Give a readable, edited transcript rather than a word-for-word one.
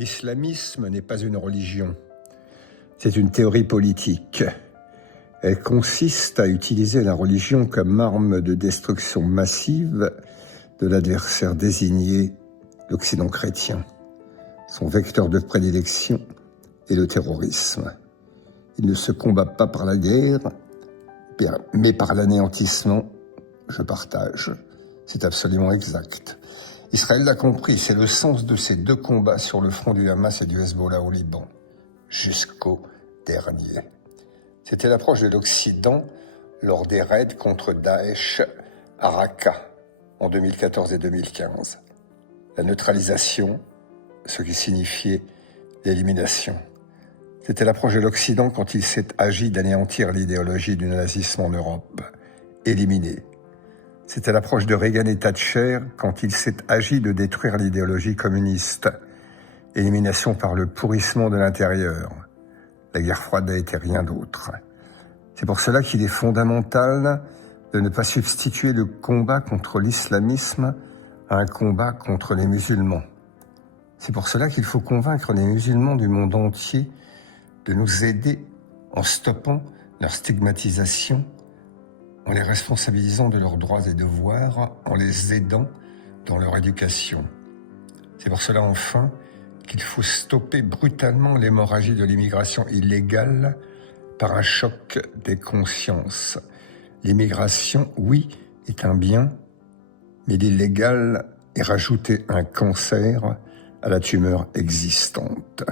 L'islamisme n'est pas une religion, c'est une théorie politique. Elle consiste à utiliser la religion comme arme de destruction massive de l'adversaire désigné, l'Occident chrétien. Son vecteur de prédilection est le terrorisme. Il ne se combat pas par la guerre, mais par l'anéantissement. Je partage. C'est absolument exact. Israël l'a compris, c'est le sens de ces deux combats sur le front du Hamas et du Hezbollah au Liban, jusqu'au dernier. C'était l'approche de l'Occident lors des raids contre Daesh à Raqqa en 2014 et 2015. La neutralisation, ce qui signifiait l'élimination. C'était l'approche de l'Occident quand il s'est agi d'anéantir l'idéologie du nazisme en Europe, éliminer. C'était l'approche de Reagan et Thatcher quand il s'est agi de détruire l'idéologie communiste, élimination par le pourrissement de l'intérieur. La guerre froide n'a été rien d'autre. C'est pour cela qu'il est fondamental de ne pas substituer le combat contre l'islamisme à un combat contre les musulmans. C'est pour cela qu'il faut convaincre les musulmans du monde entier de nous aider en stoppant leur stigmatisation, en les responsabilisant de leurs droits et devoirs, en les aidant dans leur éducation. C'est pour cela enfin qu'il faut stopper brutalement l'hémorragie de l'immigration illégale par un choc des consciences. L'immigration, oui, est un bien, mais l'illégal est rajouter un cancer à la tumeur existante.